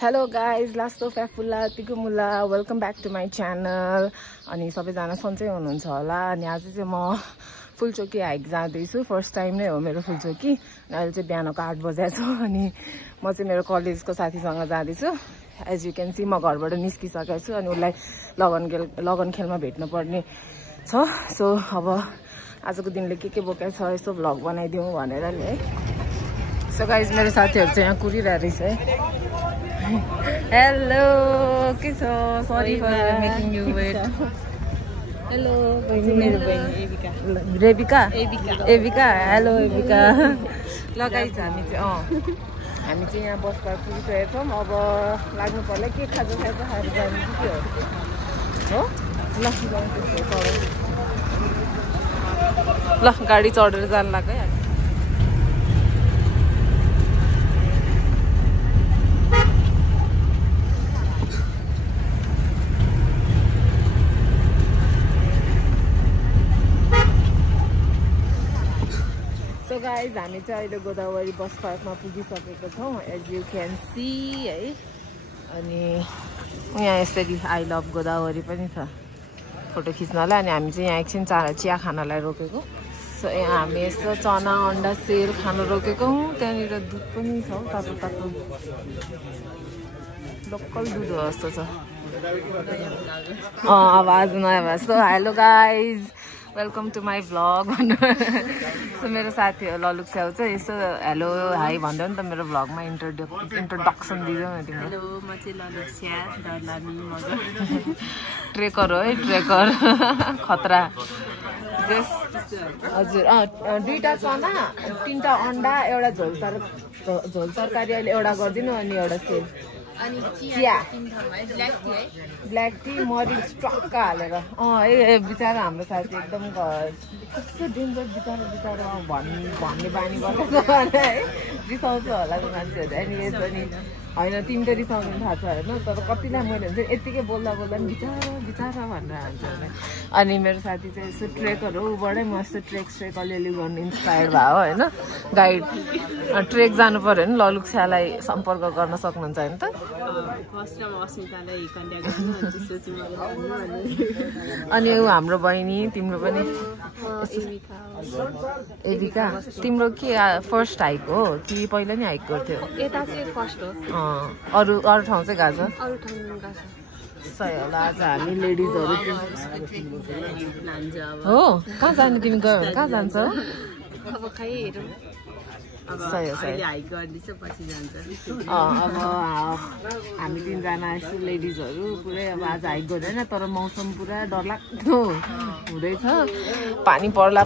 Hello guys, Lasto Fafula Tikumula, welcome back to my channel. अनि सबैजना सन्चै हुनुहुन्छ होला अनि आज चाहिँ म फुलचोकी हाइक जाँदैछु फर्स्ट टाइम नै हो मेरो फुलचोकी अहिले चाहिँ बिहानको 8 बजे छ अनि म चाहिँ मेरो कलेजको साथीसँग जाँदैछु एज यु क्यान सी म घरबाट निस्किसकेको छु अनि उलाई लगन खेलमा भेट्न पर्ने छ सो अब आजको दिनले के बोकेको छ यसो भ्लग बनाइदिउँ भनेर नि है सो गाइस मेरो साथीहरु चाहिँ यहाँ कुरिरहेको रहेछ है Hello, Kiso. Sorry for making you wait. Hello, Rebecca. Evika. Hello, Evika. ल गाइस हामी चाहिँ यहाँ बस पार्क पुगिसकेको छौँ अब लाग्नु पर्ला के खाजा खाएर जानु के हो ल गाडी चढेर जानु लाग्यो है So guys, हामी चाहिँ अहिले गोदावरी बस पार्कमा पुगिसकेको छौँ एज यु क्यान सी है अनि यहाँ यसरी आई लभ गोदावरी पनि छ फोटो खिच्नलाई अनि हामी चाहिँ यहाँ एकछिन चिया खानलाई रोकेको सो यहाँ हामी यस्तो चना अन्डा सेल खान रोकेको हौँ त्यहाँनिर दुध पनि छ तातो तातो लोकल दुध हो जस्तो छ आवाज नयाँ भयो so hello guys welcome to my vlog so मेरो साथी ललुक स्याउ चाहिँ यसो हेलो हाई भन्दै नि त मेरो भ्लगमा इन्ट्रोडक्सन दिँदैन तिम्रो हेलो म चाहिँ ललुक स्या डरलामी मगर ट्रेकर हो है ट्रेकर खतरा जेस हजुर दुईटा चना तीनटा अन्डा एउटा झोल तरकारी अहिले एउटा गरिदिनु अनि एउटा सेल अनि चिया ब्ल्याक टी मरिच टक्क हालेर ए बिचारा हाम्रो साथी एकदम कस्तो डेन्जर बिचारा भन्ने बानी बसेको है रिसाउँछु होला मान्छेहरू अनि यसो नि होइन तिमी त रिसाउनु थाहा छ होइन तर कतिलाई मैले हुन्छ यत्तिकै बोल्दा पनि बिचारा भनेर हुन्छ अनि मेरो साथी चाहिँ यस्तो ट्रेकर हो ऊबाटै म यस्तो ट्रेक अलिअलि गर्नु इन्सपायर्ड भयो होइन गाइड ट्रेक जानु पर्यो भने ललुक स्यालाई सम्पर्क गर्न सक्नुहुन्छ होइन त अनि ऊ हाम्रो बहिनी तिम्रो पनि एविका तिम्रो के फर्स्ट हाइक हो कि पहिला नि हाइक गर्थ्यो यता चाहिँ फर्स्ट हो अरू ठाउँ चाहिँ गएको छ सही होला आज हामी लेडिजहरू हो कहाँ जाने तिमी गयो भने कहाँ जान्छ अब खै हेरौँ सही हो अब हामी तिनजना यस्तो लेडिजहरू पुरै अब आज हाइक गर्दैन तर मौसम पुरा डरलाग्दो हुँदैछ पानी पर्ला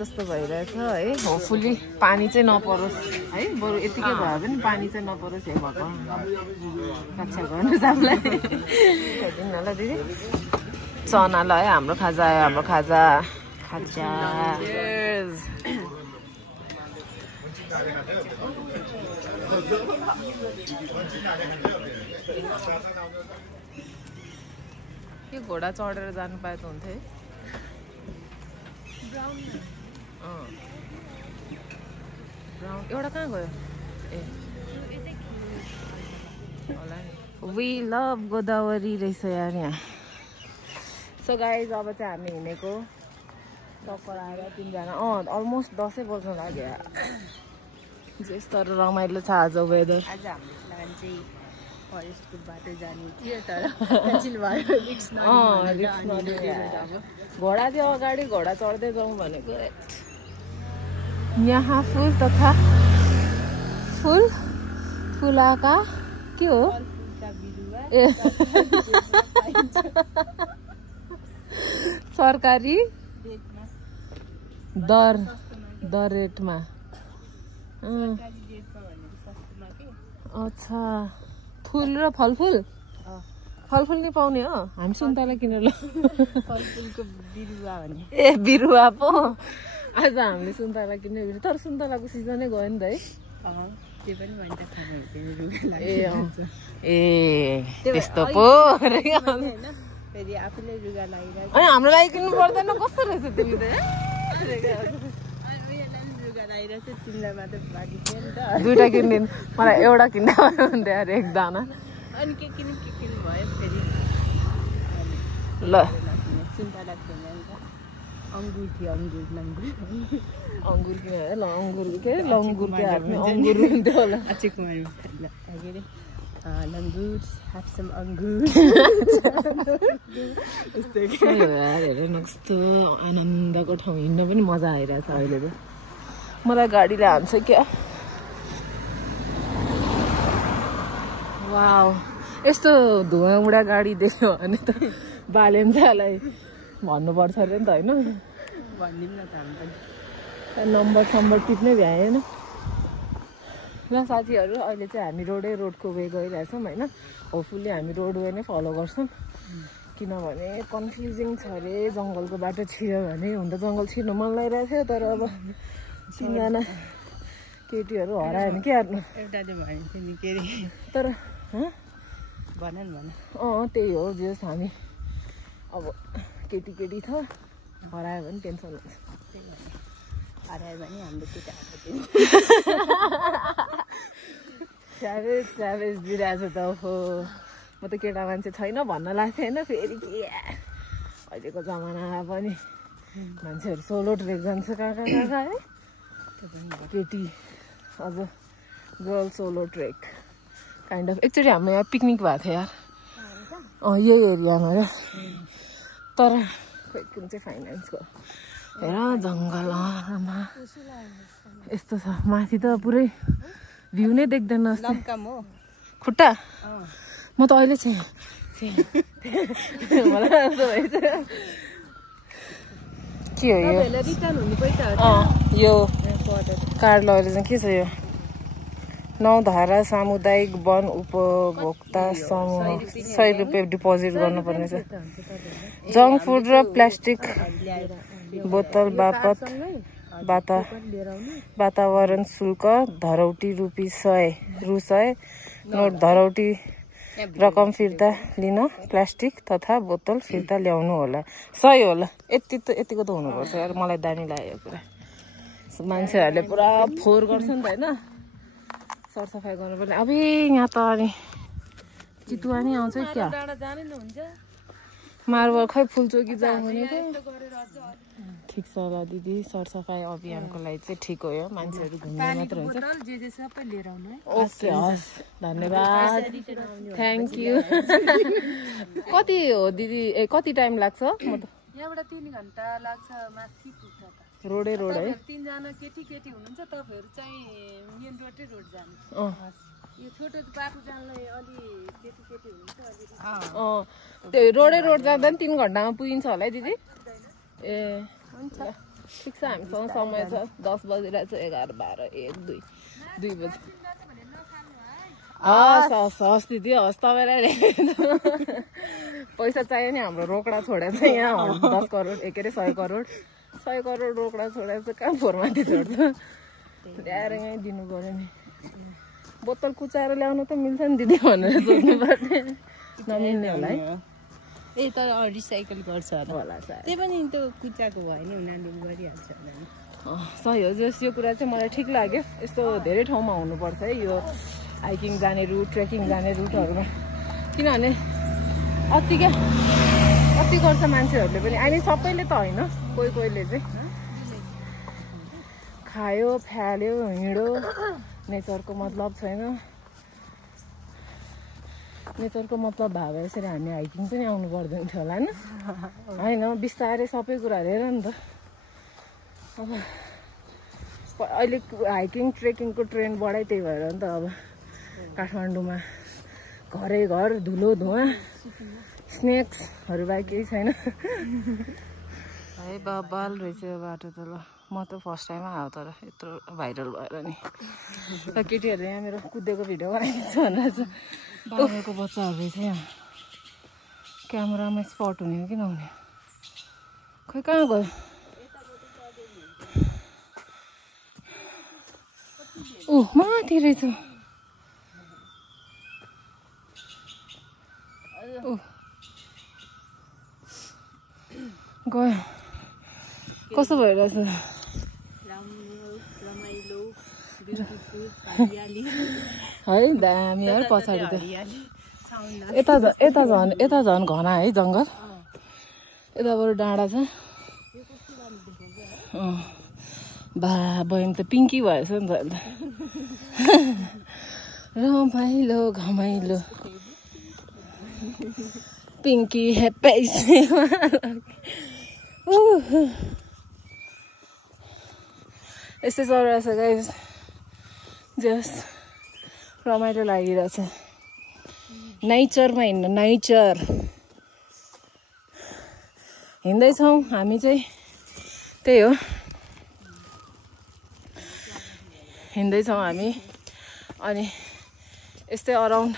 जस्तो भइरहेछ है होपफुली पानी चाहिँ नपरोस् है बरु यतिकै भयो भने पानी चाहिँ नपरोस् हे भगवान् रक्षा गर्नु सबलाई दिनु ल दिदी चना ल है हाम्रो खाजा के घोडा चढेर जानु पाए त हुन्थ्यो एउटा कहाँ गयो ए होला नि वी लभ गोदावरी रहेछ यार यहाँ सो गाइज अब चाहिँ हामी हिँडेको चक्कर आएर तिनजना अलमोस्ट 10 बज्न लाग्यो जस तर रमाइलो छ आज वेदर आज हाम्रो प्लान चाहिँ फरेस्टको बाटो जानु थियो तर क्यान्सल भयो रिक्स घोडा थियो अगाडि घोडा चढ्दै जाउँ भनेको यहाँ फुल तथा फुलाका के हो ए सरकारी दर रेटमा अच्छा फुल र फलफुल नि पाउने हो हामी सुन्तला किनेर ल फलफुलको बिरुवा भन्ने ए बिरुवा पो आज हामीले सुन्तला किन्ने तर सुन्तलाको सिजनै गयो नि त है त्यो पनि भन्छ ए त्यस्तो पो फेरि आफूले रुगा लगाइरहेको अनि हाम्रो लागि किन्नु पर्दैन कस्तो रहेछ तिमी त आइरहेछ तिमीलाई मात्र बाँकी थियो नि त दुईटा किनिदिनु मलाई एउटा किन्दा हुन्थ्यो अरे एकजना अनि के किन्नु भयो फेरि ल सुन्तला थिएन नि त अङ्गुर थियो अङ्गुर अङ्गुर किन ल अङ्गुर के लङ्गुरको हातमा अङ्गुर हुन्थ्यो होला अक्षय कुमार के अरे लङ्गुर have some अङ्गुर हेर न कस्तो आनन्दको ठाउँ हिँड्न पनि मजा आइरहेछ अहिले त मलाई गाडीले हान्छ क्या वाउ यस्तो धुवा उडा गाडी देख्यो भने त बालेम्चालाई भन्नुपर्छ अरे नि त होइन भनिदिउँ न त हामी पनि नम्बर टिप्नै भ्याएन ल साथीहरू अहिले चाहिँ हामी रोडको वे गइरहेछौँ होइन होपफुल्ली हामी रोड वे नै फलो गर्छौँ किनभने कन्फ्युजिङ छ अरे जङ्गलको बाटो छिर्यो भने हुन त जङ्गल छिर्नु मन लागिरहेको थियो तर अब 3जना केटीहरू हरायो भने के हार्नु एउटाले भनेको नि के अरे तर भन त्यही हो जस हामी अब केटी छ हरायो भने टेन्सन हुन्छ हरायो भने हाम्रो केटाहरू स्याभेज दिइरहेछ त हो म त केटा मान्छे छैन भन्न लाग्थ्यो होइन फेरि के अहिलेको जमानामा पनि मान्छेहरू सोलो ट्रेक जान्छ कहाँ है केटी अझ girl solo trek kind of एकचोटि हाम्रो यहाँ पिकनिक भएको थियो यार यही एरियामा क्या तर खोइ कुन चाहिँ फाइनेन्सको हेर जङ्गलमा यस्तो छ माथि त पुरै भ्यू नै देख्दैन खुट्टा म त अहिले चाहिँ मलाई यस्तो भएछ के हो यो कार्ड लगेर चाहिँ के छ यो नौधारा सामुदायिक वन उपभोक्ता समूह 100 रुपियाँ डिपोजिट गर्नुपर्ने छ जङ्क फुड र प्लास्टिक बोतल बापत वातावरण शुल्क धरौटी रु 100 नोट धरौटी रकम फिर्ता लिन प्लास्टिक तथा बोतल फिर्ता ल्याउनु होला 100 होला यतिको त हुनुपर्छ यार मलाई दामी लाग्यो कुरा मान्छेहरूले पुरा फोहोर गर्छ नि त होइन सरसफाइ गर्नुपर्ने अब यहाँ त अनि चितुवा नि आउँछ क्या मार्बल खै फुलचोकी जाउँ भनेको ठिक छ होला दिदी सरसफाइ अभियानको लागि चाहिँ ठिक हो यो मान्छेहरू घुम्ने मात्र हुन्छ ओके हस् धन्यवाद थ्याङ्क यू कति हो दिदी कति टाइम लाग्छ म त यहाँबाट 3 घण्टा लाग्छ माथि पुग्दा रोड है 3जना केटी हुनुहुन्छ तपाईहरु चाहिँ मेन रोडै रोड जानु यो छोटो बाटो जानलाई अलि केटी हुनुहुन्छ अलि त्यो रोड जाँदा नि 3 घण्टामा पुगिन्छ होला है दिदी ए हुन्छ ठिक छ हामीसँग समय छ 10 बजिरहेछ 11 12 1 2 बजे हस् दिदी हस् तपाईँलाई पैसा चाहियो नि हाम्रो रोकडा छोडेर चाहिँ यहाँ 10 करोड के अरे 100 करोड रोकडा छोडेर चाहिँ कहाँ फोहोरमाथि छोड्छ ल्याएर यहीँ दिनु पर्यो नि बोतल कुचाएर ल्याउनु त मिल्छ नि दिदी भनेर सोध्नु पर्ने नमिल्ने होला है ए तर रिसाइकल गर्छ होला त्यही पनि त्यो कुचाको भयो नि उनीहरूले गरिहाल्छ सही हो जस यो कुरा चाहिँ मलाई ठिक लाग्यो यस्तो धेरै ठाउँमा हुनुपर्छ है यो हाइकिङ जाने रुट ट्रेकिङ जाने रुटहरूमा किनभने अति गर्छ मान्छेहरूले पनि अहिले सबैले त होइन कोहीले चाहिँ खायो फ्याल्यो हिँड्यो नेचरको मतलब छैन नेचरको मतलब भए यसरी हामी हाइकिङ पनि आउनु पर्दैन थियो होला होइन बिस्तारै सबै कुराहरू हेर नि त अब अहिले हाइकिङ ट्रेकिङको ट्रेन्ड बढाइ त्यही भएर नि त अब काठमाडौँमा घरै घर धुलो धुवा स्नेक्सहरू बाहेक केही छैन है बाल रहेछ यो बाटो त ल म त फर्स्ट टाइम आयो तर यत्रो भाइरल भएर नि र केटीहरूले यहाँ मेरो कुदेको भिडियो बनाएको छ भनेर चाहिँ बाबाको बच्चाहरू रहेछ यहाँ क्यामेरामा स्पट हुने हो कि नहुने खै कहाँ गयो माथि रहेछ गयो कस्तो भइरहेछ है दामी है पछाडि त यता झन् घना है जङ्गल यताबाट डाँडा छ बा बहिनी त पिङ्की भएछ नि त अहिले रमाइलो घमाइलो पिङ्की ह्याप्पी यस्तै चलिरहेछ गाइस जस रमाइलो लागिरहेछ नेचरमा हिँड्नु नेचर हिँड्दैछौँ हामी चाहिँ त्यही हो हिँड्दैछौँ हामी अनि यस्तै अराउन्ड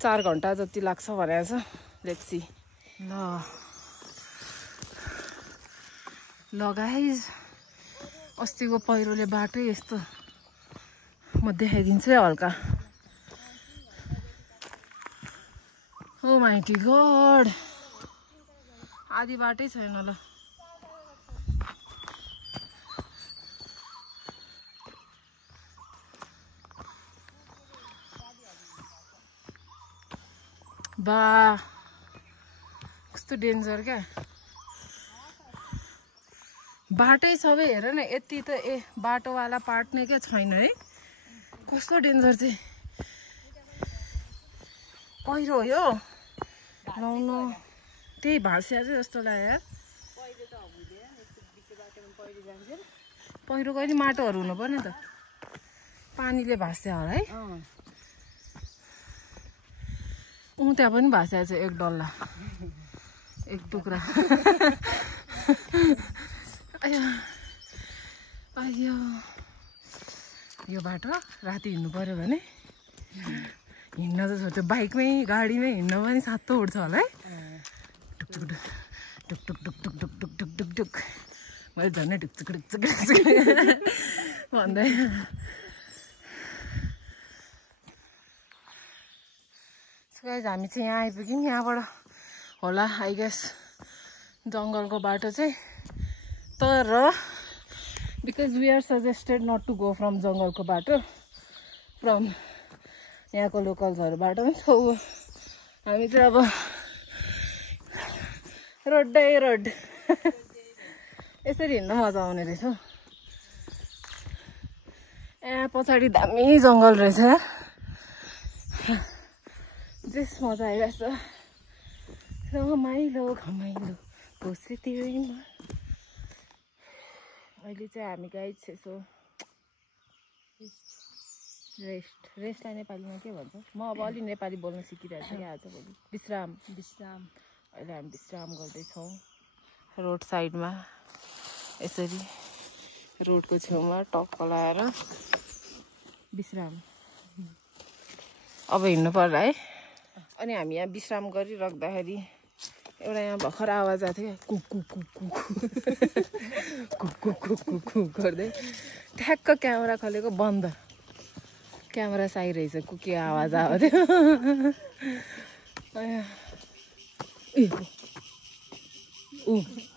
4 घन्टा जति लाग्छ भनेको छ लेट्स सी ल गाइस अस्तिको पहिरोले बाटो यस्तो म देखाइदिन्छु है हल्का ओ माइटी गॉड आधी बाटै छैन ल बा कस्तो डेन्जर क्या बाटै सबै हेर न यति त बाटोवाला पार्ट नै क्या छैन है कस्तो डेन्जर चाहिँ पहिरो हो यो लाउन त्यही भाँस्या चाहिँ जस्तो लाग्यो पहिरो कहिले माटोहरू हुनु पर्ने त पानीले भाँस्या होला है त्यहाँ पनि भाँस्या छ एक डल्ला एक टुक्रा आयो यो बाटो राति हिँड्नु पर्यो भने हिँड्न त छोड्छ बाइकमै गाडीमै हिँड्न पनि सातो उठ्छ होला है टुक टुक टुक टुक टुक टुक टुक टुक टुक टुक मैले झन्डै ढुकचुक ढुकचुक भन्दै हामी चाहिँ यहाँ आइपुग्यौँ यहाँबाट होला आई गेस जङ्गलको बाटो चाहिँ तर because we are suggested not to go from जङ्गलको बाटो फ्रम यहाँको लोकल्सहरूबाट पनि सो हामी चाहिँ अब रोडै रोड यसरी हिँड्न मजा आउने रहेछ यहाँ पछाडि दामी जङ्गल रहेछ जेस मजा आइरहेछ रमाइलो घमाइलो कोसेतिरमा अहिले चाहिँ हामी गाइड यसो रेस्टलाई नेपालीमा के भन्छ म अब अलि नेपाली बोल्न सिकिरहेको छु क्या आजभोलि विश्राम अहिले हामी विश्राम गर्दैछौँ रोड साइडमा यसरी रोडको छेउमा टक्क लाएर विश्राम अब हिँड्नु पर्ला है अनि हामी यहाँ विश्राम गरिराख्दाखेरि एउटा यहाँ भर्खर आवाज आएको थियो cook cook cook cook cook cook cook cook cook गर्दै ठ्याक्क क्यामेरा खोलेको बन्द क्यामेरा साइरहेछ कुकी आवाज आएको थियो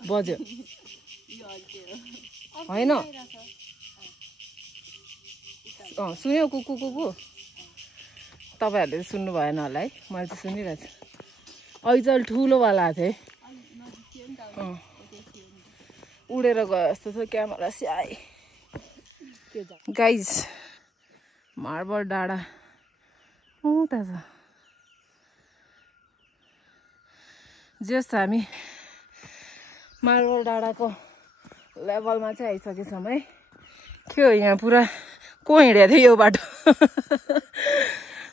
बज्यो होइन सुन्यो कुकु कुकु तपाईँहरूले सुन्नु भएन होला है मैले त सुनिरहेको छु ऐजल ठुलोवाला थिएँ उडेर गयो जस्तो छ क्यामेरा स्याइ गाइज मार्बल डाँडा त छ जस्ट हामी मार्बल डाँडाको लेभलमा चाहिँ आइसकेछौँ है के हो यहाँ पुरा को हिँडेको थियो यो बाटो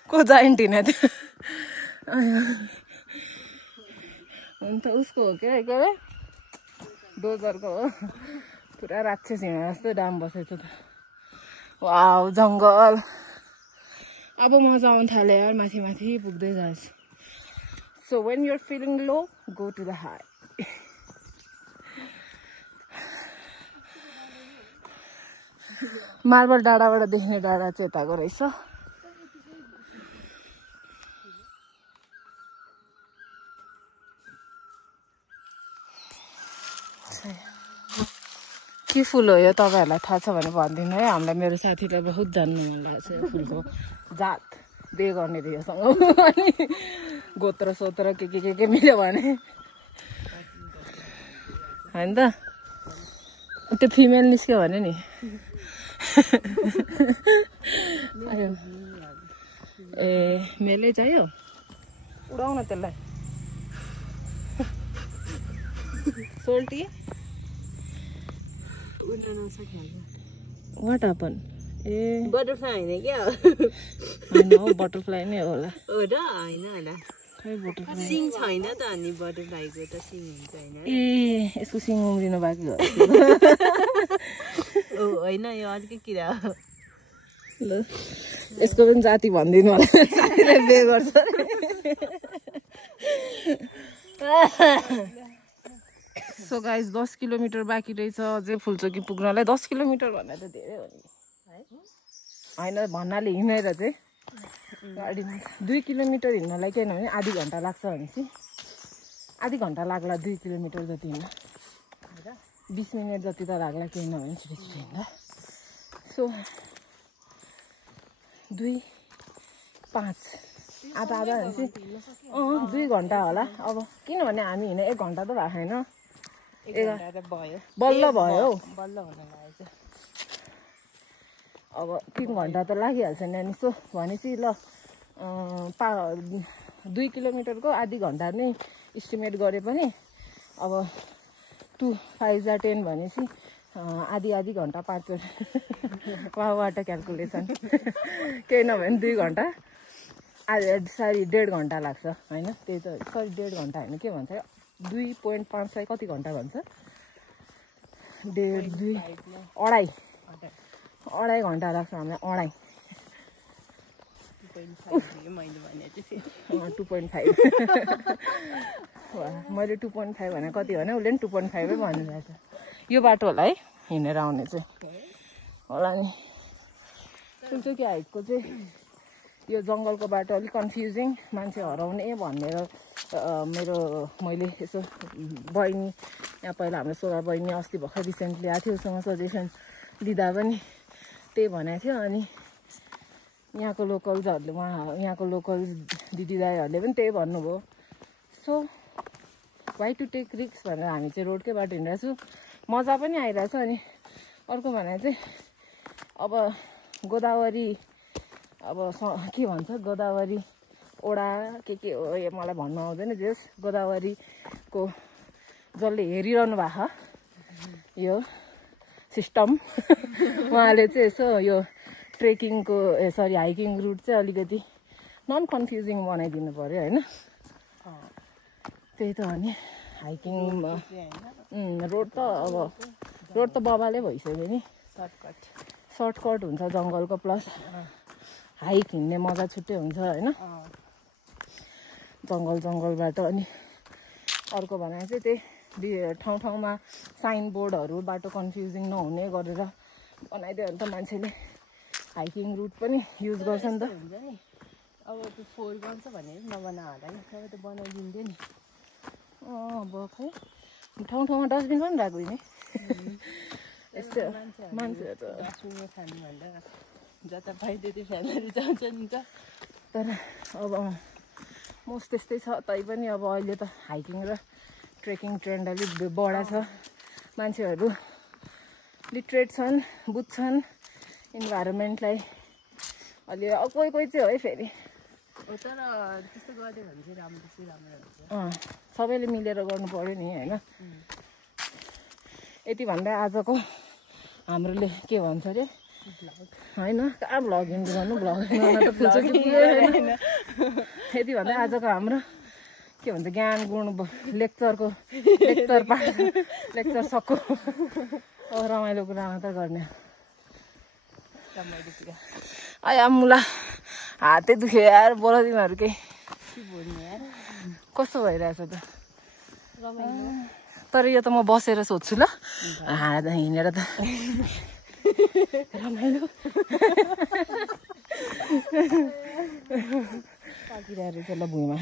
को जाइन्ट हिँडेको थियो हुन त उसको हो क्या के अरे डोजरको हो पुरा राक्षस हिँडे जस्तो डाम बसेको छ त वाउ जङ्गल अब मजा आउनु थाल्यो यार माथि माथि पुग्दै जान्छ so when you're feeling low go to the high marble डाँडाबाट देख्ने डाँडा चाहिँ यताको रहेछ के फुल हो यो तपाईँहरूलाई थाहा छ भने भनिदिनु है हामीलाई मेरो साथीलाई बहुत जान्नु मन लागेको छ यो फुलको जात बे गर्ने रे योसँग अनि गोत्र सोत्र के मिल्यो भने होइन त त्यो फिमेल निस्क्यो भने नि ए मेलै चाहियो उडाउन त्यसलाई सोल्टी वाट हपन ए बटरफ्लाई होइन क्या होइन हौ बटरफ्लाई नै होला हो र होइन होला खै बटरफ्लाई सिङ छैन त अनि बटरफ्लाईको त सिङ हुन्छ होइन ए यसको सिङ उम्रिनु बाँकी हो होइन यो अर्कै किरा हो ल यसको पनि जाति भनिदिनु होला साथीले बे गर्छ सो गाइस 10 किलोमिटर बाँकी रहेछ अझै फुलचोकी पुग्नलाई 10 किलोमिटर भन्दा त धेरै हो नि है होइन भन्नाले हिँडेर चाहिँ गाडीमा 2 किलोमिटर हिँड्नलाई के भने आधी घन्टा लाग्छ भनेपछि आधी घन्टा लाग्ला 2 किलोमिटर जति हिँड्न 20 मिनट जति त लाग्ला केही नभने छिटो छिटो हिँड्दा सो 2 5 आधा भनेपछि 2 घन्टा होला अब किनभने हामी हिँड्ने 1 घन्टा त भएको छैन बल्ल भयो हौ बल्ल हुन लागेको अब 3 घन्टा त लागिहाल्छ नि सो भनेपछि ल 2 किलोमिटरको आधी घन्टा नै इस्टिमेट गरे पनि अब 2 5 जा 10 भनेपछि आधी घन्टा 5 वाट क्यालकुलेसन केही नभए 2 घन्टा सरी 1.5 घन्टा लाग्छ होइन त्यही त सरी 1.5 घन्टा होइन के भन्छ 2.5 लाई कति घन्टा भन्छ 1.5 2 अढाई घन्टा लाग्छ हामीलाई 2.5 मैले 2.5 भने कति भने उसले पनि 2.5 भन्नुभएको छ यो बाटो होला है हिँडेर आउने चाहिँ होला नि फुलचोकी हाइटको चाहिँ यो जङ्गलको बाटो अलिक कन्फ्युजिङ मान्छे हराउने भनेर मैले यसो बहिनी यहाँ पहिला हाम्रो सोभा बहिनी अस्ति भर्खर रिसेन्टली आएको थियो उसँग सजेसन लिँदा पनि त्यही भनेको थियो अनि यहाँको लोकल्सहरूले यहाँको लोकल दिदीदाईहरूले पनि त्यही भन्नुभयो सो वाइ टु टेक रिक्स भनेर हामी चाहिँ रोडकै बाटो हिँडिरहेको छु मजा पनि आइरहेछ अनि अर्को भने चाहिँ अब गोदावरी अब के भन्छ गोदावरी ओडा के हो यो मलाई भन्नु आउँदैन जस गोदावरीको जसले हेरिरहनु भएको यो सिस्टम उहाँले चाहिँ यसो यो ट्रेकिङको सरी हाइकिङ रुट चाहिँ अलिकति नन कन्फ्युजिङ बनाइदिनु पर्यो होइन त्यही त हो नि हाइकिङमा रोड त बबाले भइसक्यो नि सर्टकट हुन्छ जङ्गलको प्लस हाइक हिँड्ने मजा छुट्टै हुन्छ होइन जङ्गलबाट अनि अर्को भने चाहिँ त्यही ठाउँमा साइन बोर्डहरू बाटो कन्फ्युजिङ नहुने गरेर बनाइदियो भने त मान्छेले हाइकिङ रुट पनि युज गर्छ नि त हुन्छ नि अब त्यो फोहोर गर्छ भने नबना होला नि सबै त बनाइदिन्थ्यो नि अब खै ठाउँमा डस्टबिन पनि राख्दैन नि यस्तो मान्छेहरू त डस्टबिनमा खानु भन्दा जता पाइ त्यति फ्यालेर जान्छ नि त तर अब मोस्ट त्यस्तै छ तैपनि अब अहिले त हाइकिङ र ट्रेकिङ ट्रेन्ड अलिक बढा छ मान्छेहरू लिटरेट छन् बुझ्छन् इन्भाइरोमेन्टलाई अलि कोही चाहिँ है फेरि तर त्यस्तो गर्यो भने चाहिँ राम्रो हुन्छ सबैले मिलेर गर्नु पर्यो नि होइन यति भन्दा आजको हाम्रोले के भन्छ अरे होइन कहाँ भ्लगिङ गर्नु भ्लगिङ गर्न त फुल्चोकी पुगेन यति भन्दा आजको हाम्रो के भन्छ ज्ञान गुण लेक्चर सक्को अब रमाइलो कुरा मात्र गर्ने आया मुला हातै दुख्यो यार बोला तिमीहरू केही कस्तो भइरहेछ त तर यो त म बसेर सोध्छु ल हिँडेर त रमाइलो पाकिरहेको रहेछ ल भुइँमा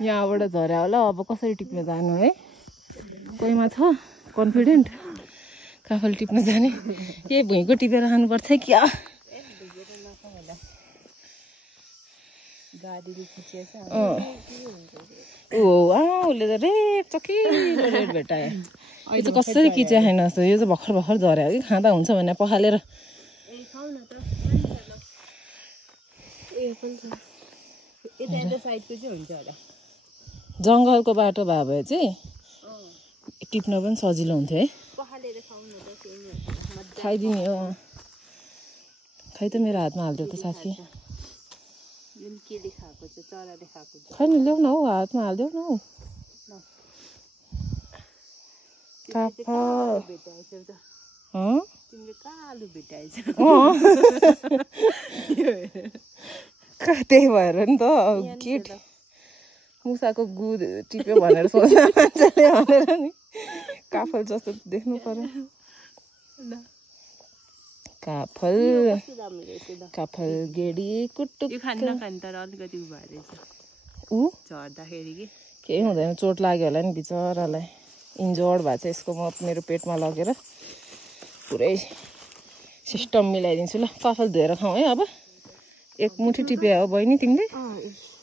यहाँबाट झर्या होला अब कसरी टिप्न जानु है कोहीमा छ कन्फिडेन्ट काफल टिप्न जाने यही भुइँको टिपेर खानुपर्छ क्या उसले त रेप चकिलो रेट भेटायो यो चाहिँ कसरी किच्या छैन जस्तो यो चाहिँ भर्खर भर्खर झर्यो कि खाँदा हुन्छ भने पखालेर जङ्गलको बाटो भए भए चाहिँ टिप्न पनि सजिलो हुन्थ्यो है खाइदिने हो खै त मेरो हातमा हालिदियो त साथी खै नि ल्याउ न हौ हातमा हालिदेऊ न हौ त्यही भएर नि त किट मुसाको गु टिप्यो भनेर सोच्छ मान्छेले भनेर नि काफल जस्तो देख्नु पर्यो काफल गेडी कुट्टुक केही हुँदैन चोट लाग्यो होला नि बिचरालाई इन्जोर्ड भएको छ यसको म मेरो पेटमा लगेर पुरै सिस्टम मिलाइदिन्छु ल काफल धोएर खाउँ है अब एक मुठी टिप्या हो बहिनी तिमीले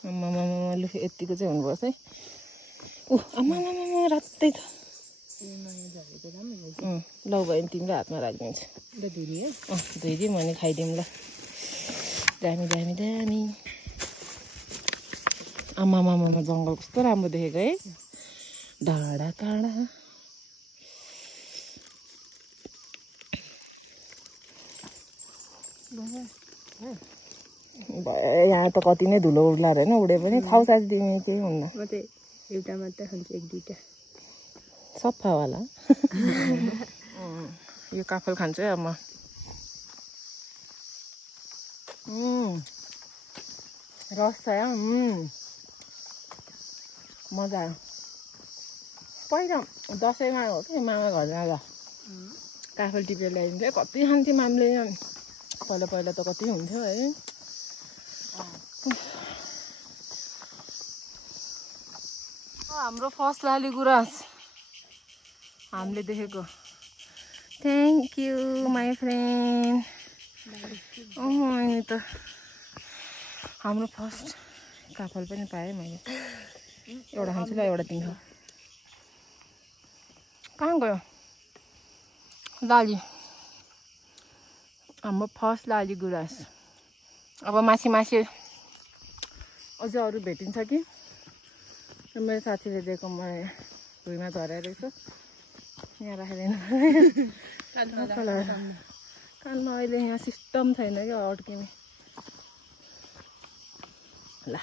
आम्मामा लु यतिको चाहिँ हुनुपर्छ है आम्मामा रातै छ ल बहिनी तिमीले हातमा राखिदिन्छु धोइदिउँ अनि खाइदिउँ ल दामी दामी दामी आम्मामा जङ्गल कस्तो राम्रो देखेको है डाँडा काँडा यहाँ त कति नै धुलो उड्ला होइन उडे पनि खाउ साथी दिने केही हुन्न एउटा मात्रै खान्छु एक दुईटा सफावाला यो काफल खान्छु है अब म रस छ यहाँ मजा आयो पहिला दसैँमा हो कि मामा घर जाँदा काफल टिपेर ल्याइदिन्थ्यो कति खान्थ्यो मामले पहिला पहिला त कति हुन्थ्यो है हाम्रो फर्स्ट लाली गुराँस हामीले देखेको थ्याङ्क यू माई फ्रेन्ड अनि त हाम्रो फर्स्ट काफल पनि पाएँ मैले एउटा खान्छु ल एउटा दिन्छु कहाँ गयो लाली हाम्रो फर्स्ट लाली गुराँस अब माथि अझै अरू भेटिन्छ कि मेरो साथीले दिएको मलाई भुइँमा झरेर रहेछ यहाँ राखेर कानमा अहिले यहाँ सिस्टम छैन क्या अड्किने ल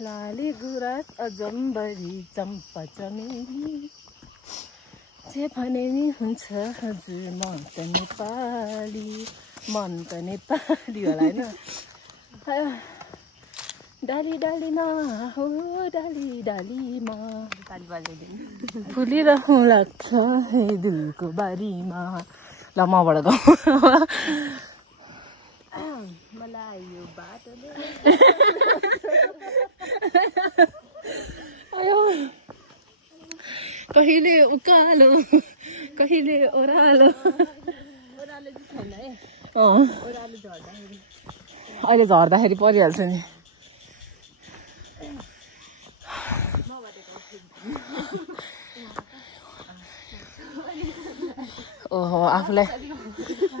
लाली गुराँस अजम्बरी चम्पा चमेली जे भने नि हुन्छ हजुर म त नेपाली होला होइन डाली डालीमा हो डाली डालीमा फुलिरहँ लाग्छ है दिलको बारीमा ल मबाट गाउँ मलाई यो बाटोले कहिले उकालो कहिले ओह्रालो छैन है अहिले झर्दाखेरि परिहाल्छ नि ओहो आफूलाई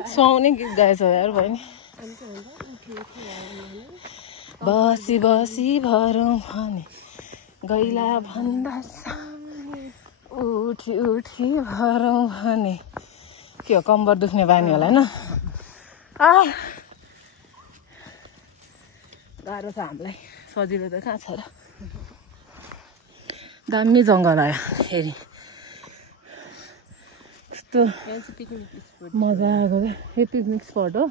सुहाउने गीत गाएछ यार बहिनी बसी बसी भरौँ भने गैला भन्दा उठी उठी भरौँ भने के हो कम्बर दुख्ने बानी होला होइन गाह्रो छ हामीलाई सजिलो त कहाँ छ र दामी जङ्गल आयो फेरि कस्तो मजा आएको क्या यो पिकनिक स्पट हो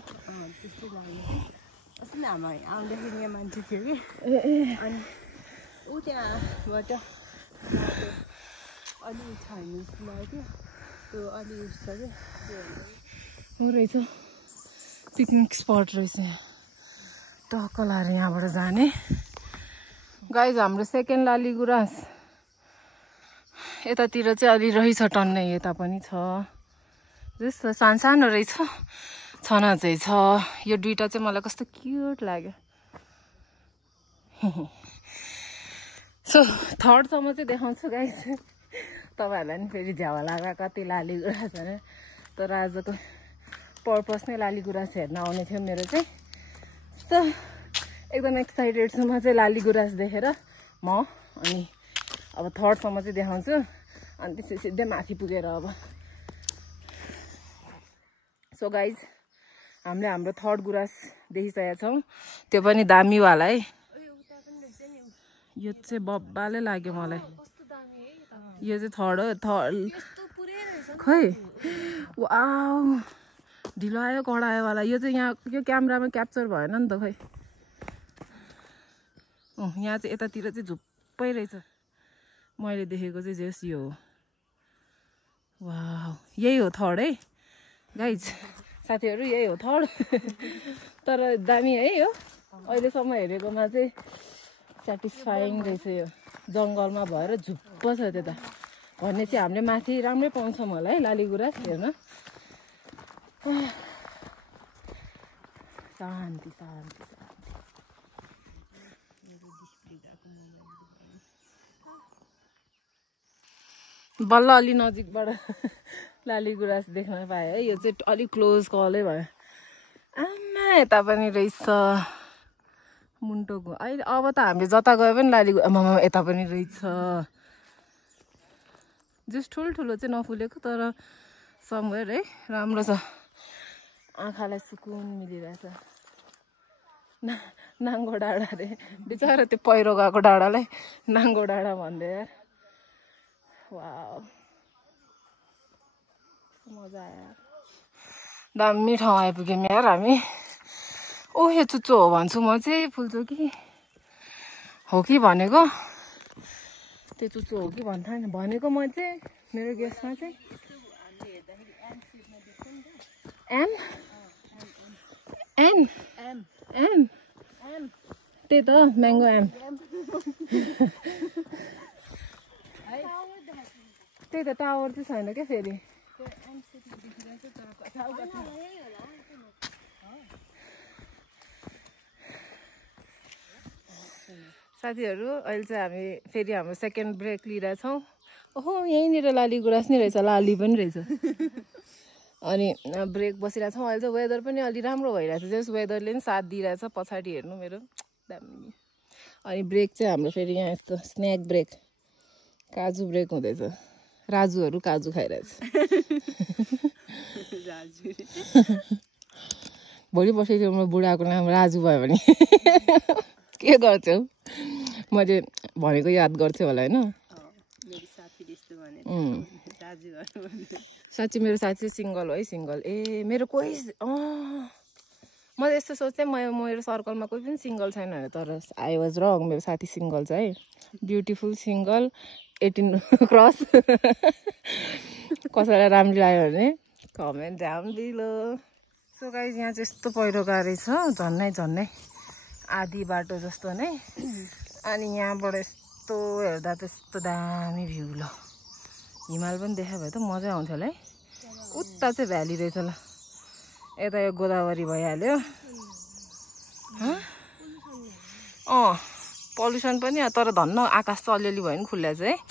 आउँदाखेरि यहाँ मान्छे थियो कि अनि ऊ त्यहाँबाट अलि छैन जस्तो लाग्यो त्यो अलि उस छ क्या हो रहेछ पिकनिक स्पट रहेछ टक्क लाएर यहाँबाट जाने गाइज हाम्रो सेकेन्ड लाली गुराँस यतातिर चाहिँ अलि रहेछ टन्नै, यता पनि छ। जस्तो सानो रहेछ, छन चाहिँ छ। यो दुईटा चाहिँ मलाई कस्तो क्युट लाग्यो। सो थर्डसम्म चाहिँ देखाउँछु गाइस, तपाईँहरूलाई नि फेरि झ्यावा लाग्दा कति लाली गुराँस भने। तर आजको पर्पस नै लाली गुराँस हेर्न आउने थियो मेरो चाहिँ। सो एकदम एक्साइटेड छु म चाहिँ लाली गुराँस देखेर म। अनि अब थर्डसम्म चाहिँ देखाउँछु, अनि त्यसपछि सिधै माथि पुगेर अब। सो गाइज हामीले हाम्रो थर्ड गुराँस देखिसकेका छौँ, त्यो पनि दामीवाला है। यो चाहिँ बब्बाले लाग्यो मलाई। यो चाहिँ थर्ड हो। खै वाउ, ढिलो आयो कडा आयो वाला। यो चाहिँ यहाँ यो क्यामेरामा क्याप्चर भएन नि त खै। यहाँ चाहिँ यतातिर चाहिँ झुप्पै रहेछ। मैले देखेको चाहिँ जस यो हो। वाउ, यही हो थर्ड है गाइज, साथीहरू यही हो थर्ड। तर दामी है यो, अहिलेसम्म हेरेकोमा चाहिँ सेटिस्फाइङ रहेछ। यो जङ्गलमा भएर झुप्प छ त्यता भने चाहिँ हामीले माथि राम्रै पाउँछौँ होला है लाली गुराँस हेर्न। शान्ति शान्ति शान्ति। बल्ल अलि नजिकबाट लाली गुराँस देख्न पाएँ है। यो चाहिँ अलिक क्लोज कलै भयो। आमा यता पनि रहेछ मुन्टोको। अहिले अब त हामीले जता गयो पनि लाली आमा यता पनि रहेछ। जस ठुल्ठुलो चाहिँ नफुलेको तर समवेयर है राम्रो छ। आँखालाई सुकुन मिलिरहेछ। नाङ्गो डाँडा रे बिचरा, त्यो पहिरो गएको डाँडालाई नाङ्गो डाँडा भन्दै यार। वाउ मजा आयो, दामी ठाउँ आइपुग्यौँ यार हामी। ओ यो चुच्चो हो भन्छु म चाहिँ, फुलचोकी हो कि भनेको। त्यो चुच्चो हो कि भनेको म चाहिँ मेरो गेस्टमा चाहिँ एम एम एम एम त्यही त म्याङ्गो एम। त्यही त टावर चाहिँ छैन क्या फेरि। साथीहरू अहिले चाहिँ हामी फेरि हाम्रो सेकेन्ड ब्रेक लिइरहेछौँ। ओहो यहीँनिर लाली गुराँस नै रहेछ, लाली पनि रहेछ। अनि ब्रेक बसिरहेछौँ। अहिले चाहिँ वेदर पनि अलि राम्रो भइरहेछ, जस वेदरले पनि साथ दिइरहेछ। पछाडि हेर्नु मेरो दामी। अनि ब्रेक चाहिँ हाम्रो फेरि यहाँ यस्तो स्न्याक ब्रेक, काजु ब्रेक हुँदैछ। राजुहरू काजु खाइरहेछ। भोलि पर्सि म बुढाको नाम राजु भयो भने के गर्छौ? मैले भनेको याद गर्थ्यो होला होइन। साँच्ची मेरो साथी सिङ्गल हो है, सिङ्गल। ए मेरो कोही मैले यस्तो सोच्थेँ मेरो सर्कलमा कोही पनि सिङ्गल छैन भने, तर आई वाज रङ। मेरो साथी सिङ्गल छ है, ब्युटिफुल सिङ्गल 18 क्रस। कसैलाई राम्रो लाग्यो भने comment down below. So guys यहाँ चाहिँ यस्तो पहिरो गएको छ, झन्नै आधी बाटो जस्तो नै। अनि यहाँबाट यस्तो हेर्दा त यस्तो दामी भ्यू। ल हिमाल पनि देखा भए त मजा आउँथ्यो होला है। उता चाहिँ भ्याली रहेछ। ल यता यो गोदावरी भइहाल्यो। पल्युसन पनि, तर धन्न आकाश चाहिँ अलिअलि भयो नि खुल्ला चाहिँ है।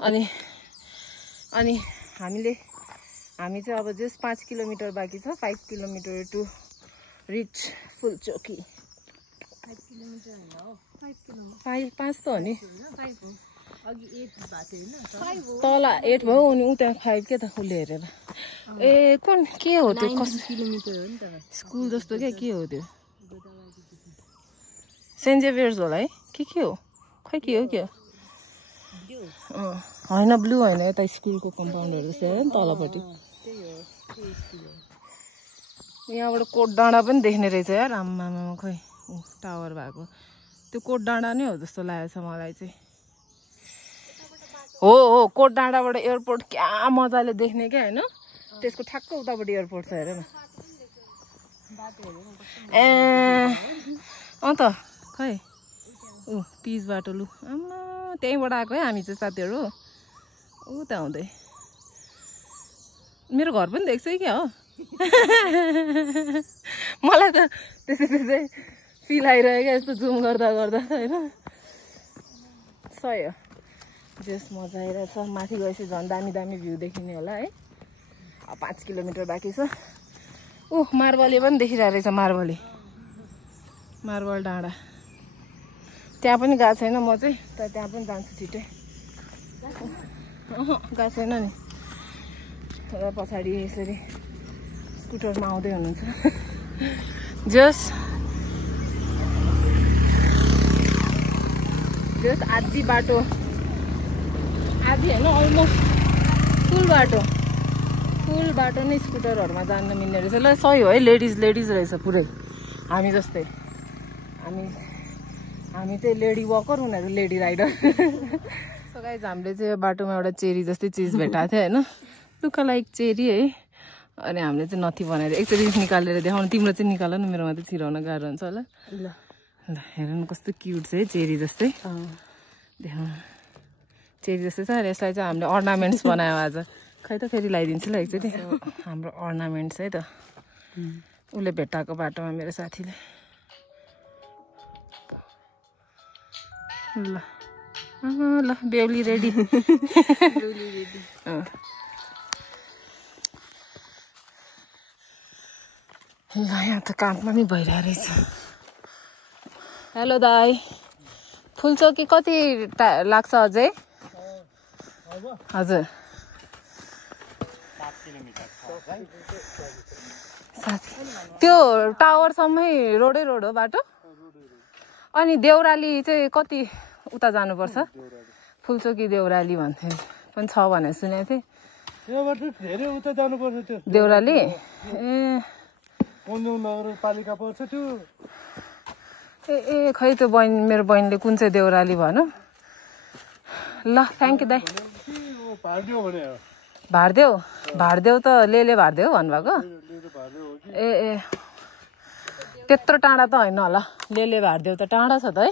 अनि हामी चाहिँ अब जस 5 किलोमिटर बाँकी छ। 5 किलोमिटर टु रिच फुलचोकी। 5 त हो नि, तल 8 भयो अनि उता 5 के त उसले हेरेर। ए कुन के हो त्यो? किलोमिटर हो नि त, स्कुल जस्तो क्या। के हो त्यो? सेन्ट जेभियर्स होला है के हो? खै के हो क्या? होइन ब्लू होइन, यता स्कुलको कम्पाउन्डहरू छ नि तलपट्टि। यहाँबाट कोट डाँडा पनि देख्ने रहेछ यार। आम्मामा खोइ टावर भएको त्यो कोट डाँडा नै हो जस्तो लागेको छ मलाई चाहिँ। हो कोट डाँडाबाट एयरपोर्ट क्या मजाले देख्ने क्या होइन। त्यसको ठ्याक्क उतापट्टि एयरपोर्ट छ हेर न। ए अँ त खै पिच बाटो। लु आम्मा त्यहीँबाट आएको है हामी चाहिँ साथीहरू। उता आउँदै मेरो घर पनि देख्छ क्या हो मलाई त त्यसै फिल आइरहेको क्या यस्तो जुम गर्दा गर्दा होइन सही हो जस मजा आइरहेछ माथि गएपछि झन् दामी दामी भ्यू देखिने होला है 5 किलोमिटर बाँकी छ मार्बले पनि देखिरहेको रहेछ मार्बल डाँडा त्यहाँ पनि गएको छैन म चाहिँ तर त्यहाँ पनि जान्छु छिट्टै गएको छैन नि तर पछाडि यसरी स्कुटरमा आउँदै हुनुहुन्छ जस आधी बाटो आधी होइन अलमोस्ट फुल बाटो नै स्कुटरहरूमा जान्न मिल्ने रहेछ ल सही हो है लेडिज रहेछ पुरै हामी जस्तै हामी चाहिँ लेडी वकर उनीहरू लेडी राइडर सो गाइज हामीले चाहिँ यो बाटोमा एउटा चेरी जस्तै चिज भेटाएको थियो होइन लुक लाइक चेरी है अनि हामीले चाहिँ नथी बनाएर एकचोटि निकालेर देखाउनु तिम्रो चाहिँ निकाल न मेरोमा त छिराउन गाह्रो हुन्छ होला ल हेर्नु कस्तो क्युट छ है चेरी जस्तै देखाउनु चेरी जस्तै छ यसलाई चाहिँ हामीले अर्नामेन्ट्स बनायो आज खै त फेरि लगाइदिन्छु ल एकचोटि हाम्रो अर्नामेन्ट्स है त उसले भेटाएको बाटोमा मेरो साथीले ल ल बेहुली रेडी ल यहाँ त काम पनि भइरहेको रहेछ हेलो दाई फुलचोकी कति लाग्छ अझै हजुर 7 त्यो टावरसम्मै रोडै रोड हो बाटो अनि देउराली चाहिँ कति उता जानुपर्छ फुलचोकी देउराली भन्थे पनि छ भनेर सुनेको थिएँ धेरै उता जानुपर्छ त्यो देउराली ए नगरपालिका पर्छ त्यो ए खै त्यो मेरो बहिनीले कुन चाहिँ देउराली भन्यो ल थ्याङ्क यू दाइ भारदेव त लेले भारदेव भन्नुभएको ए त्यत्रो टाढा त होइन होला लेले भारदेव त टाढा छ त है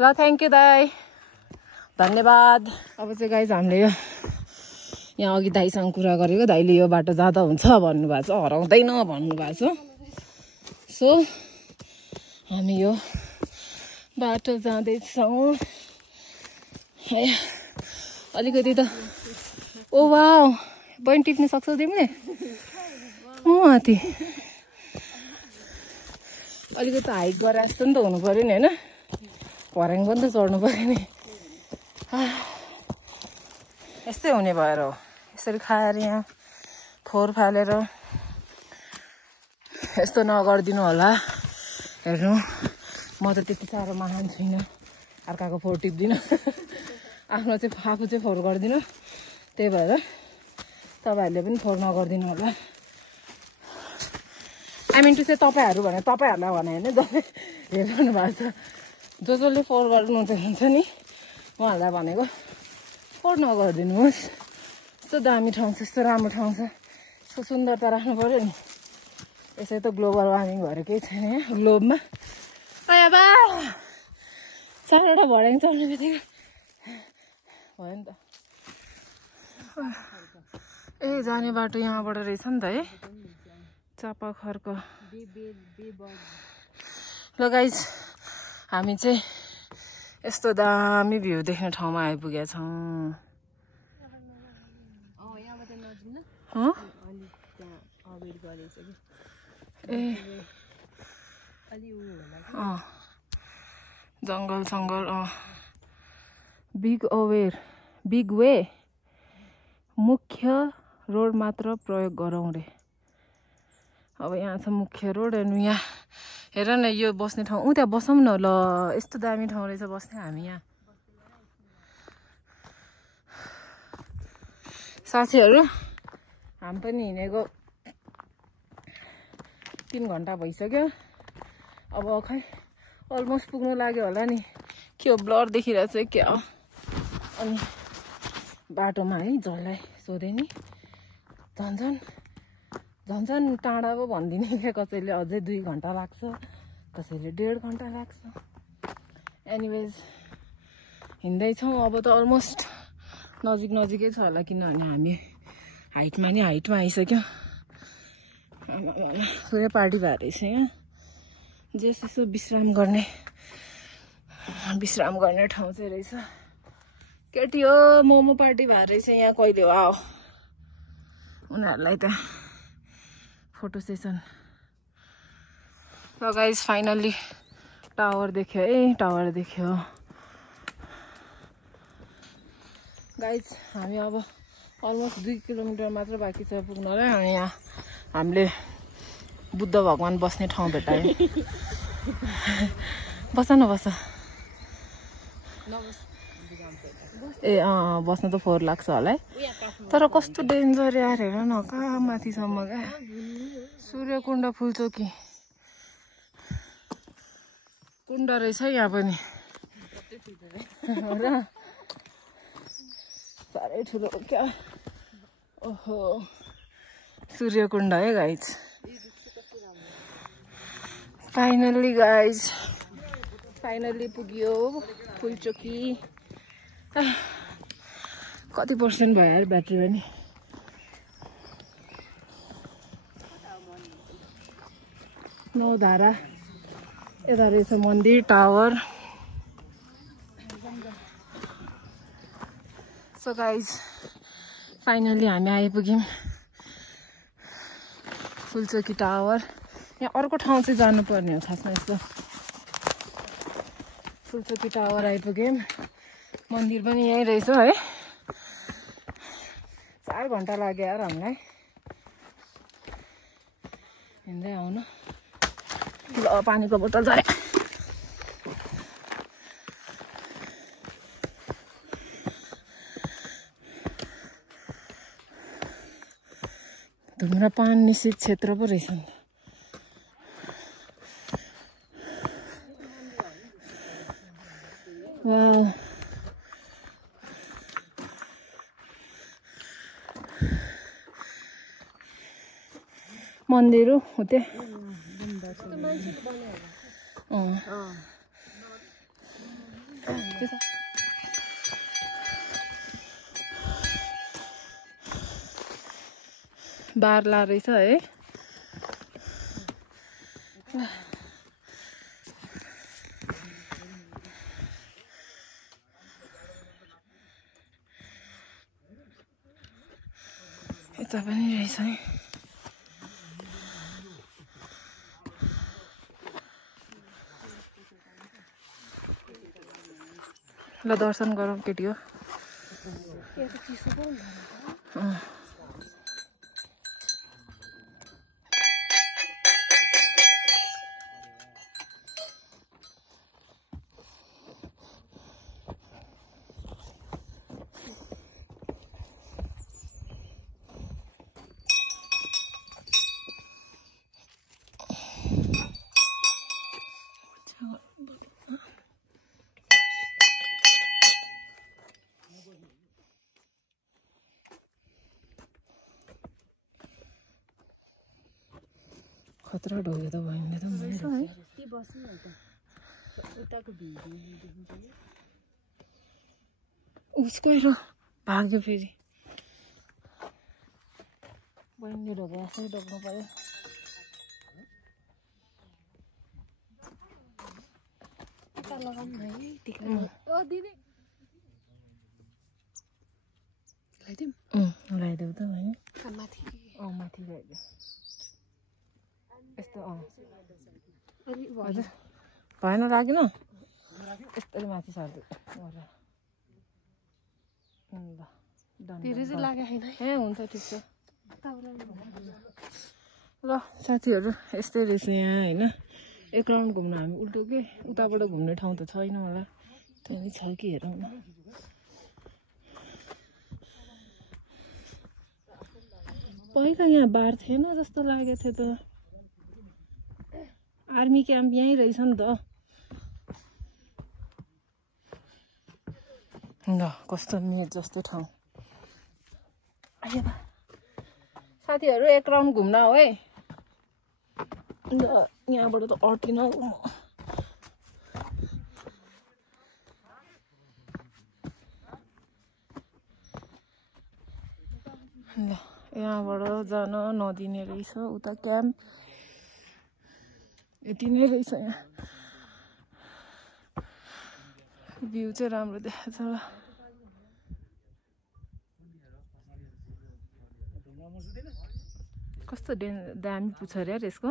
ल थ्याङ्क यू दाई धन्यवाद अब चाहिँ गाइज हामीले यहाँ अघि दाइसँग कुरा गरेको दाइले यो बाटो जाँदा हुन्छ भन्नुभएको छ हराउँदैन भन्नुभएको छ सो हामी यो बाटो जाँदैछौँ अलिकति त ओ वाउ बहिनी टिप्न सक्छौ तिमीले माथि अलिकति हाइट गरेर जस्तो नि त हुनु पऱ्यो नि होइन भर्याङ पनि त चढ्नु पऱ्यो नि यस्तै हुने भएर हो यसरी खाएर यहाँ फोहोर फालेर यस्तो नगरिदिनु होला हेर्नु म त त्यति साह्रो महान छुइनँ अर्काको फोहोर टिप्दिनँ आफ्नो चाहिँ आफू चाहिँ फोहोर गर्दिनँ त्यही भएर तपाईँहरूले पनि फोहोर नगरिदिनु होला आई मिन टु चाहिँ तपाईँहरू भने तपाईँहरूलाई भने होइन जसले हेरिरहनु भएको छ जसले फोहोर गर्नुहुन्छ नि उहाँहरूलाई भनेको फोहोर नगरिदिनुहोस् यस्तो दामी ठाउँ छ यस्तो राम्रो ठाउँ छ यस्तो सुन्दरता राख्नु पऱ्यो नि यसै त ग्लोबल वार्मिङ भएर केही छैन यहाँ ग्लोबमा बा 4वटा भर्याङ चढ्ने बित्तिकै भयो नि त ए जाने बाटो यहाँबाट रहेछ नि त है चापाखरको ल गाइज हामी चाहिँ यस्तो दामी भ्यू देख्ने ठाउँमा आइपुगेका छौँ जङ्गल सङ्गल बिग वे मुख्य रोड मात्र प्रयोग गरौँ रे अब यहाँ छ मुख्य रोड अनि यहाँ हेर न यो बस्ने ठाउँ त्यहाँ बसौँ न ल यस्तो दामी ठाउँ रहेछ बस्ने हामी यहाँ साथीहरू हामी पनि हिँडेको 3 घन्टा भइसक्यो अब खै अलमोस्ट पुग्नु लाग्यो होला नि के हो ब्लर देखिरहेछ क्या हो अनि बाटोमा है जसलाई सोधेँ नि झन् टाढा पो भनिदिने क्या कसैले अझै 2 घन्टा लाग्छ कसैले 1.5 घन्टा लाग्छ एनिवेज हिँड्दैछौँ अब त अलमोस्ट नजिकै छ होला किनभने हामी हाइटमा आइसक्यो पुरै पार्टी भएर रहेछ यहाँ जस यसो विश्राम गर्ने ठाउँ चाहिँ रहेछ केटी हो मोमो पार्टी भएर रहेछ यहाँ कहिले हो आओ उनीहरूलाई त फोटो सेसन ल गाइस फाइनल्ली टावर देख्यो गाइस हामी अब अलमोस्ट 2 किलोमिटर मात्र बाँकी छ पुग्नलाई अनि यहाँ हामीले बुद्ध भगवान बस्ने ठाउँ भेटायौँ बस ए बस्न त 4 लाग्छ होला है तर कस्तो डेन्जर यार हेर न कहाँ माथिसम्म क्या सूर्यकुण्ड फुलचोकी कुण्ड रहेछ यहाँ पनि साह्रै ठुलो क्या ओहो सूर्यकुण्ड है गाइज फाइनल्ली पुग्यो फुलचोकी कति पर्सेन्ट भयो यार ब्याट्री पनि नौधारा यता रहेछ मन्दिर टावर सो गाइज फाइनल्ली हामी आइपुग्यौँ फुलचोकी टावर यहाँ अर्को ठाउँ चाहिँ जानुपर्ने हो खासमा यस्तो फुलचोकी टावर आइपुग्यौँ मन्दिर पनि यहीँ रहेछ है 4 घन्टा लाग्यो यार हामीलाई हिँड्दै आउनु ल पानीको बोतल झरे धुम्रपान निषेध क्षेत्र पो रहेछ नि मन्दिर हो त्यहाँ बार्ला रहेछ है यता पनि रहेछ है ल दर्शन गरौँ केटी हो खतरा ढोग्यो त बहिनीले त उसकै र भाग्यो फेरि बहिनीले ढोग्यो आफै ढोग्नु पर्यो लगाइदेऊ त बहिनी माथि लगाइदेऊ यस्तो हजुर भएन लाग्यो न यस्तरी माथि सर्दै ए हुन्छ ठिक छ ल साथीहरू यस्तै रहेछ यहाँ होइन एक राउन्ड घुम्न हामी उल्टो के उताबाट घुम्ने ठाउँ त छैन होला त्यहाँ छ कि हेरौँ न पहिला यहाँ बार थिएन जस्तो लागेको थियो त आर्मी क्याम्प यहीँ रहेछ नि त ल कस्तो मेट जस्तो ठाउँ साथीहरू एक राउन्ड घुम्न हो है ल यहाँबाट त अटिन हौ ल यहाँबाट जान नदिने रहेछ उता क्याम्प यति नै रहेछ यहाँ भ्यू चाहिँ राम्रो देखाएको छ ल कस्तो दामी पुछ रे यार यसको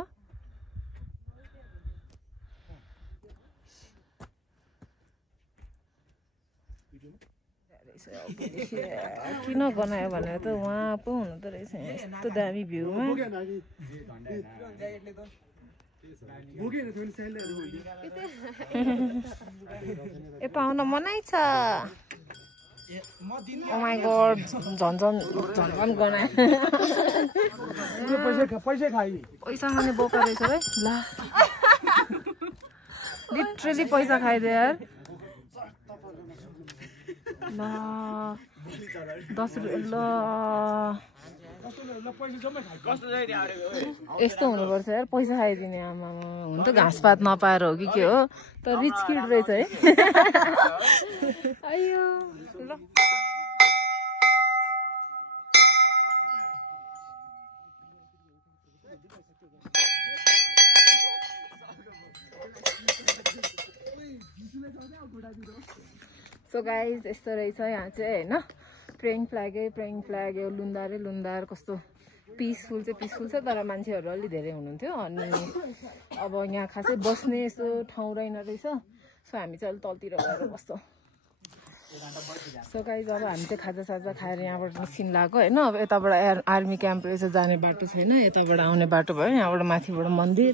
किन बनायो भनेर त उहाँ पो हुनु त रहेछ यस्तो दामी भ्यूमा यता आउन मनै छ ओ माई गॉड झन् गनाए पैसा खाने बोका रहेछ है ला लिटरली पैसा खाइदियो यार ल 10 रुपियाँ यस्तो हुनुपर्छ यार पैसा खाइदिने आमा हुन त घाँसपात नपाएर हो कि के हो तर रिच किड रहेछ है आयो ल सो गाइज यस्तो रहेछ यहाँ चाहिँ होइन प्रेइङ फ्ल्याग यो लुन्दार कस्तो पिसफुल छ तर मान्छेहरू अलि धेरै हुनुहुन्थ्यो अनि अब यहाँ खासै बस्ने यस्तो ठाउँ रहेन रहेछ सो हामी चाहिँ अलि तलतिर गएर बस्छौँ सो गाइज अब हामी चाहिँ खाजासाजा खाएर यहाँबाट निस्किन लाग्यो होइन अब यताबाट आर्मी क्याम्प रहेछ जाने बाटो छैन यताबाट आउने बाटो भयो यहाँबाट माथिबाट मन्दिर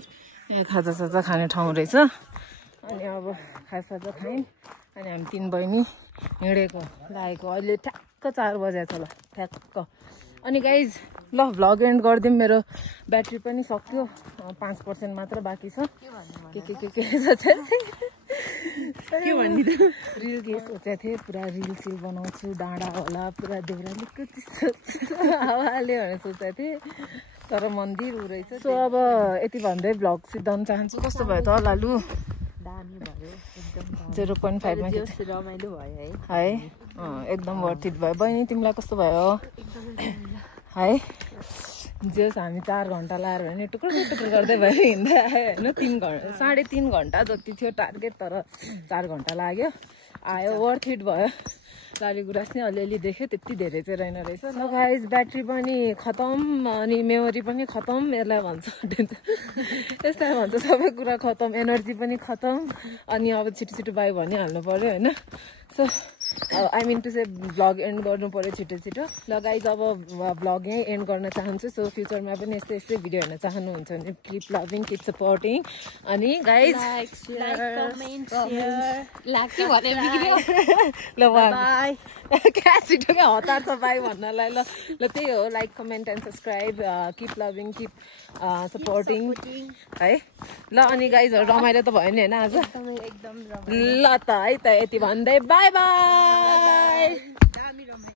यहाँ खाजासाजा खाने ठाउँ रहेछ अनि अब खाजासाजा खायौँ अनि हामी 3 बहिनी हिँडेको लागेको अहिले ठ्याक्क 4 बजेको छ ल ठ्याक्क अनि गाइज ल भ्लग एन्ड गरिदिउँ मेरो ब्याट्री पनि सक्यो 5% मात्र बाँकी छ के भन्ने त रिल के सोचेको थिएँ पुरा रिल सिल बनाउँछु डाँडा होला पुरा देउरालीको त्यस्तो हावाले भनेर सोचेको थिएँ तर मन्दिर उ रहेछ सो अब यति भन्दै भ्लग सिद्धाउन चाहन्छु कस्तो भयो त लालु दामी भयो एकदम 0.5 मा रमाइलो भयो है एकदम वर्थ इट भयो बहिनी तिमीलाई कस्तो भयो है जे हामी 4 घण्टा लाएर भने टुक्रो गर्दै भयो हिँड्दै आयो होइन 3.5 घण्टा जति थियो टार्गेट तर 4 घण्टा लाग्यो आयो वर्थ इट भयो लाली गुराँस नै अलिअलि देख्यो त्यति धेरै चाहिँ रहेन रहेछ ल गाइज ब्याट्री पनि खतम अनि मेमोरी पनि खतम यसलाई भन्छ यसलाई भन्छ सबै कुरा खतम एनर्जी पनि खतम अनि अब छिटो बाई भनिहाल्नु पर्यो होइन so I mean to say vlog end गर्नु पर्यो छिटो ल गाइज अब भ्लग यहीँ एन्ड गर्न चाहन्छु सो फ्युचरमा पनि यस्तै भिडियो हेर्न चाहनुहुन्छ भने किप लभिङ किप सपोर्टिङ अनि गाइज ल क्या छिटो क्या हतार छ बाई भन्नलाई ल त्यही हो like comment and subscribe keep loving keep supporting है ल अनि गाइजहरू रमाइलो त भयो नि होइन आज एकदम ल त है त यति भन्दै बाई बाई